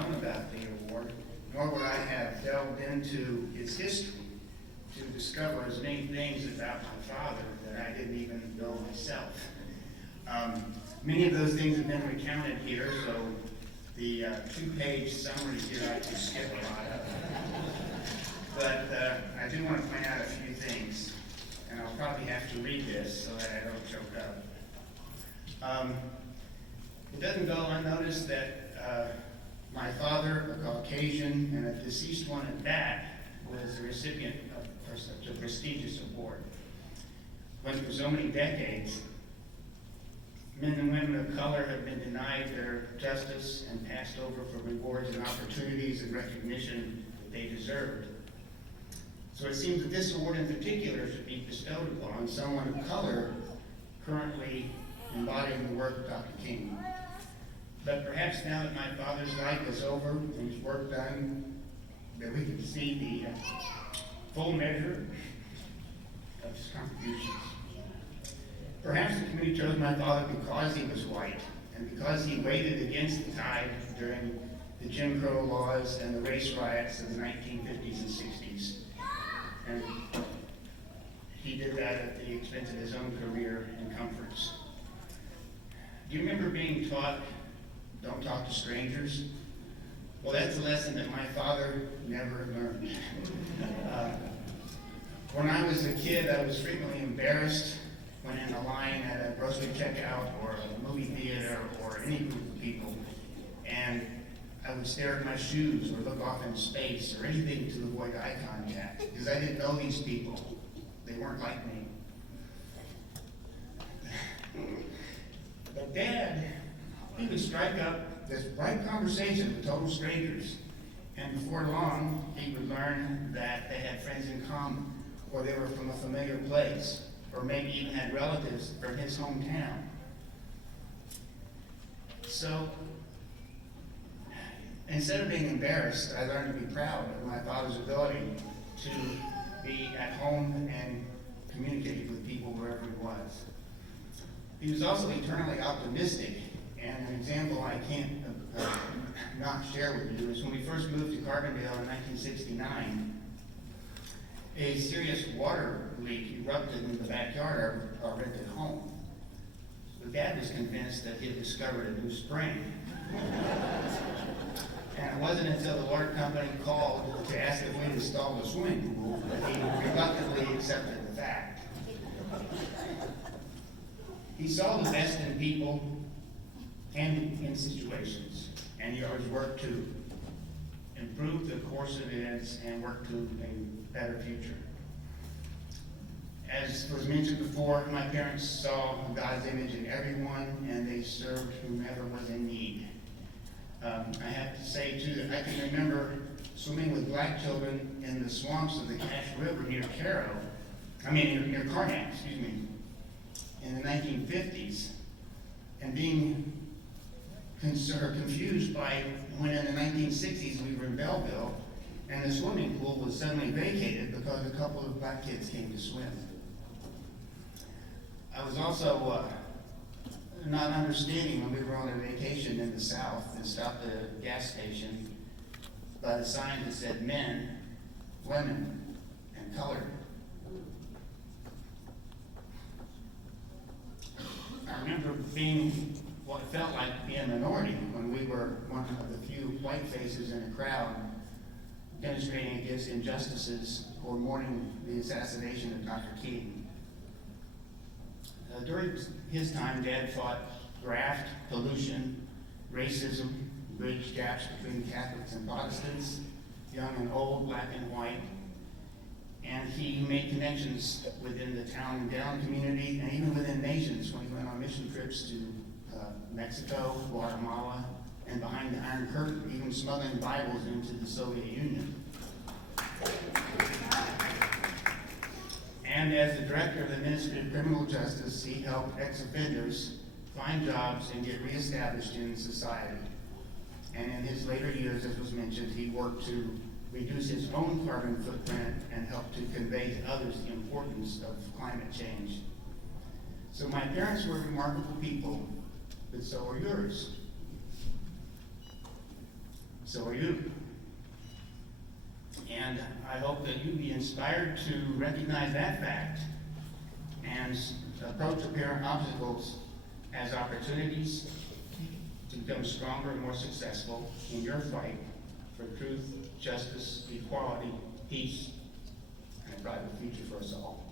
known about the award, nor would I have delved into its history to discover as many things about my father that I didn't even know myself. Many of those things have been recounted here, so the two-page summary here I can skip a lot of. But I do want to point out a few things, and I'll probably have to read this so that I don't choke up. It doesn't go unnoticed that my father, a Caucasian and a deceased one at that, was the recipient of such a prestigious award. Went through so many decades, men and women of color have been denied their justice and passed over for rewards and opportunities and recognition that they deserved. So it seems that this award in particular should be bestowed upon someone of color currently embodying the work of Dr. King. But perhaps now that my father's life is over and his work done, that we can see the full measure of his contributions. Perhaps the committee chose my father because he was white and because he waded against the tide during the Jim Crow laws and the race riots of the 1950s and 60s. And he did that at the expense of his own career and comforts. Do you remember being taught, don't talk to strangers? Well, that's a lesson that my father never learned. When I was a kid, I was frequently embarrassed when in a line at a grocery checkout or a movie theater or any group of people, and I would stare at my shoes or look off in space or anything to avoid eye contact because I didn't know these people. They weren't like me. But Dad, he would strike up this bright conversation with total strangers, and before long, he would learn that they had friends in common, or they were from a familiar place, or maybe even had relatives from his hometown. So, instead of being embarrassed, I learned to be proud of my father's ability to be at home and communicate with people wherever he was. He was also eternally optimistic, and an example I can't not share with you is when we first moved to Carbondale in 1969, a serious water leak erupted in the backyard of our rented home. So Dad was convinced that he had discovered a new spring. And it wasn't until the water company called to ask if we'd installed a swimming pool that he reluctantly accepted the fact. He saw the best in people and in situations, and he always worked to improve the course of events and work to a better future. As was mentioned before, my parents saw God's image in everyone, and they served whomever was in need. I have to say, too, that I can remember swimming with black children in the swamps of the Cache River near near Karnak, in the 1950s, and being confused by when in the 1960s we were in Belleville, and the swimming pool was suddenly vacated because a couple of black kids came to swim. I was also not understanding when we were on a vacation in the South and stopped at a gas station by the sign that said men, women, and colored. I remember being what felt like being a minority when we were one of the few white faces in a crowd demonstrating against injustices or mourning the assassination of Dr. King. During his time, Dad fought graft, pollution, racism, bridged gaps between Catholics and Protestants, young and old, black and white, and he made connections within the town and down community and even within nations when he went on mission trips to Mexico, Guatemala, and behind the Iron Curtain, even smuggling Bibles into the Soviet Union. And as the director of the Ministry of Criminal Justice, he helped ex-offenders find jobs and get reestablished in society. And in his later years, as was mentioned, he worked to reduce his own carbon footprint and help to convey to others the importance of climate change. So my parents were remarkable people, but so are yours. So are you. And I hope that you be inspired to recognize that fact and approach apparent obstacles as opportunities to become stronger and more successful in your fight for truth, justice, equality, peace, and a brighter future for us all.